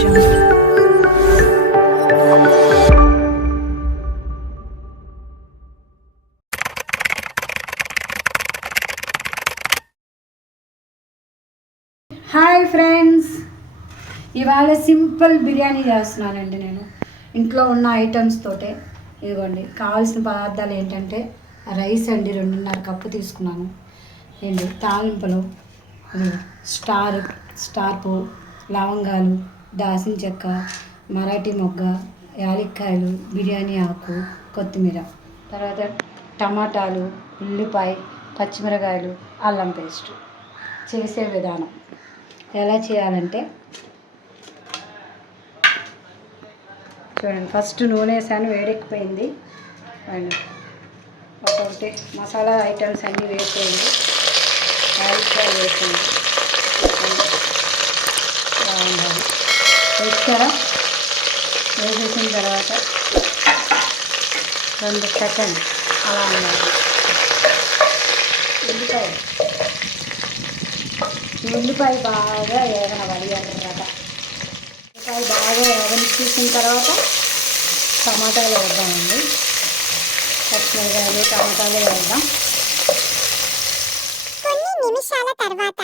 Jungle. Hi friends, ఇవాళ simple biryani చేస్తున్నానండి. నేను ఇంట్లో ఉన్న ఐటమ్స్ తోటే. ఇదిగోండి, కావాల్సిన పదార్థాలు ఏంటంటే రైస్ అండి, 2.5 కప్పు తీసుకున్నాను. ఏంటి తాలింపులు, స్టార్ పువ్వు, లవంగాలు, దాల్చిన చెక్క, మరాఠీ మొగ్గ, యాలక్కాయలు, బిర్యానీ ఆకు, కొత్తిమీర, తర్వాత టమాటాలు, ఉల్లిపాయ, పచ్చిమిరకాయలు, అల్లం పేస్ట్. చేసే విధానం ఎలా చేయాలంటే చూడండి. ఫస్ట్ నూనె వేసాను, వేడెక్కిపోయింది. ఒకటి మసాలా ఐటమ్స్ అన్నీ వేసేయండి. యాలక్కాయలు వేసేయండి, బాగుండాలి. వేసారా? వేసేసిన తర్వాత 2 సెకండ్ అలా ఉండాలి. ఉల్లిపాయ బాగా ఏగనవాలి, ఎర్రగా ఉల్లిపాయ బాగా ఏగనిచ్చేసిన తర్వాత టమాటాలు వేద్దామండి. పచ్చిమిరకాయలు, టమాటాలు వేద్దాం. కొన్ని నిమిషాల తర్వాత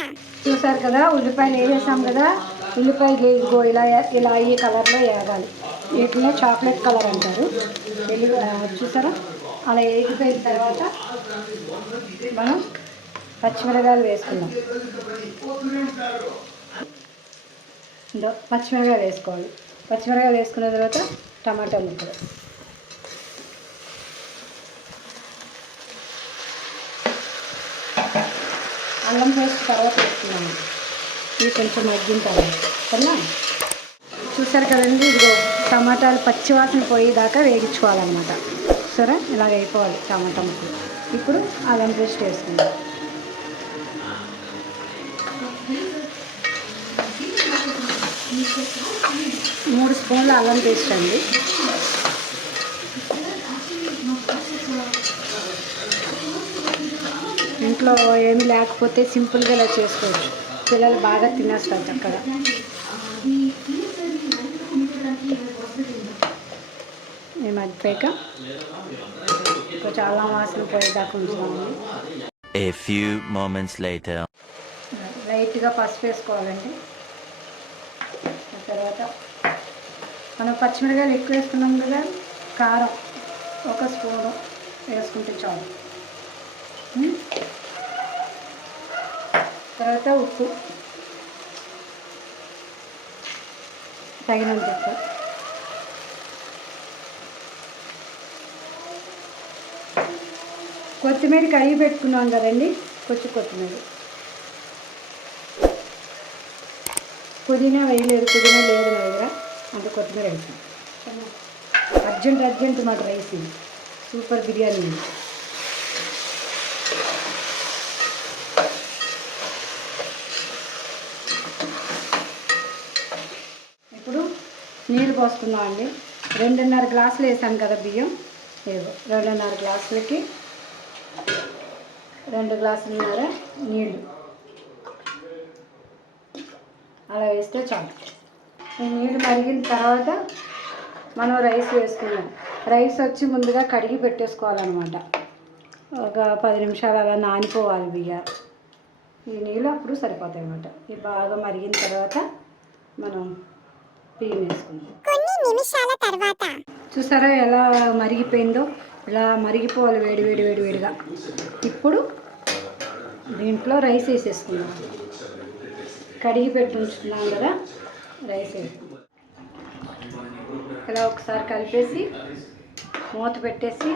చూసారు కదా, ఉల్లిపాయలు వేసేసాం కదా. ఉల్లిపాయ ఇలా ఈ కలర్లో వేగాలి. వీటినే చాక్లెట్ కలర్ అంటారు. చూసారా? అలా వేగిపోయిన తర్వాత మనం పచ్చిమిరకాయలు వేసుకుందాం. పచ్చిమిరకాయలు వేసుకోవాలి. పచ్చిమిరకాయలు వేసుకున్న తర్వాత టమాటా ముక్కలు, అల్లం పేస్ట్ తర్వాత వేసుకున్నాము. ఇవి కొంచెం మగ్గిన తర్వాత సరేనా? చూసారు కదండి, ఇదిగో టమాటాలు పచ్చివాసన పోయేదాకా వేగించుకోవాలన్నమాట. సరే, ఇలాగ అయిపోవాలి టమాటా ముక్కలు. ఇప్పుడు అల్లం పేస్ట్ వేసుకుందాం. 3 స్పూన్ల అల్లం పేస్ట్ అండి. ఇంట్లో ఏమీ లేకపోతే సింపుల్గా ఇలా చేసుకోవచ్చు. పిల్లలు బాగా తినేస్తారు చక్కగా. మేము అయిపోయాక కొంచెం అల్లం వాసన పోయేదాకా ఉంచుతామండి. A few moments later. లైట్గా పసుపు వేసుకోవాలండి. తర్వాత మనం పచ్చిమిరకాయలు ఎక్కువ వేసుకున్నాం కదా, కారం 1 స్పూను వేసుకుంటే చాలు. తర్వాత ఉప్పు తగినంత ఉప్పు. కొత్తిమీర కడిగి పెట్టుకున్నాం కదండి, కొంచెం కొత్తిమీర. పుదీనా వేయలేదు, పుదీనా లేదు నా దగ్గర, అంత కొత్తిమీర వేసాం. అర్జెంట్ మాట రైస్ ఇది, సూపర్ బిర్యానీ. ఇప్పుడు నీళ్ళు పోసుకుందాం అండి. 2.5 గ్లాసులు వేసాను కదా బియ్యం. 2.5 గ్లాసులకి 2 గ్లాసులున్నర నీళ్ళు అలా వేస్తే చాలు. ఈ నీళ్ళు మరిగిన తర్వాత మనం రైస్ వేసుకున్నాం. రైస్ వచ్చి ముందుగా కడిగి పెట్టేసుకోవాలన్నమాట. ఒక 10 నిమిషాలు అలా నానిపోవాలి బియ్యం. ఈ నీళ్ళు అప్పుడు సరిపోతాయి అన్నమాట. ఇవి బాగా మరిగిన తర్వాత మనం బియ్యం వేసుకుందాం. కొన్ని నిమిషాల తర్వాత చూసారా ఎలా మరిగిపోయిందో? ఇలా మరిగిపోవాలి వేడిగా. ఇప్పుడు దీంట్లో రైస్ వేసేసుకుందాం. కడిగి పెట్టి ఉంచుకున్నాం కదా, రైస్ వేసుకుందాం. ఇలా ఒకసారి కలిపేసి మూత పెట్టేసి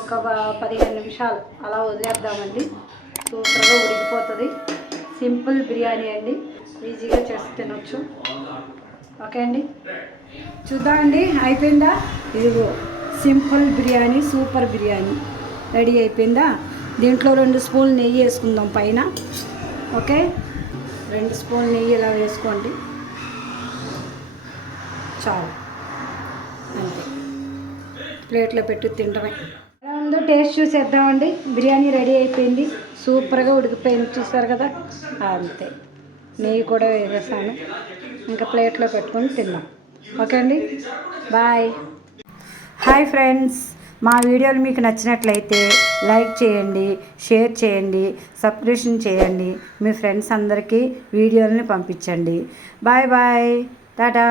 ఒక 15 నిమిషాలు అలా వదిలేద్దామండి. సూపర్గా ఉడికిపోతుంది. సింపుల్ బిర్యానీ అండి, ఈజీగా చేసి తినొచ్చు. ఓకే అండి, చూద్దామండి అయిపోయిందా? ఇదిగో simple biryani, super biryani ready అయిపోయిందా? దీంట్లో 2 స్పూన్లు నెయ్యి వేసుకుందాం పైన. ఓకే, 2 స్పూన్లు నెయ్యి ఇలా వేసుకోండి చాలు. అంతే, ప్లేట్లో పెట్టి తింటమే. ఎలా ఉందో టేస్ట్ చూసేద్దామండి. బిర్యానీ రెడీ అయిపోయింది, సూపర్గా ఉడికిపోయింది. చూస్తారు కదా, అంతే నెయ్యి కూడా వేసేసాను. ఇంకా ప్లేట్లో పెట్టుకొని తిన్నాం. ఓకే అండి, బాయ్. హాయ్ ఫ్రెండ్స్, మా వీడియోలు మీకు నచ్చినట్లయితే లైక్ చేయండి, షేర్ చేయండి, సబ్స్క్రిప్షన్ చేయండి. మీ ఫ్రెండ్స్ అందరికీ వీడియోలని పంపించండి. Bye bye, Tata.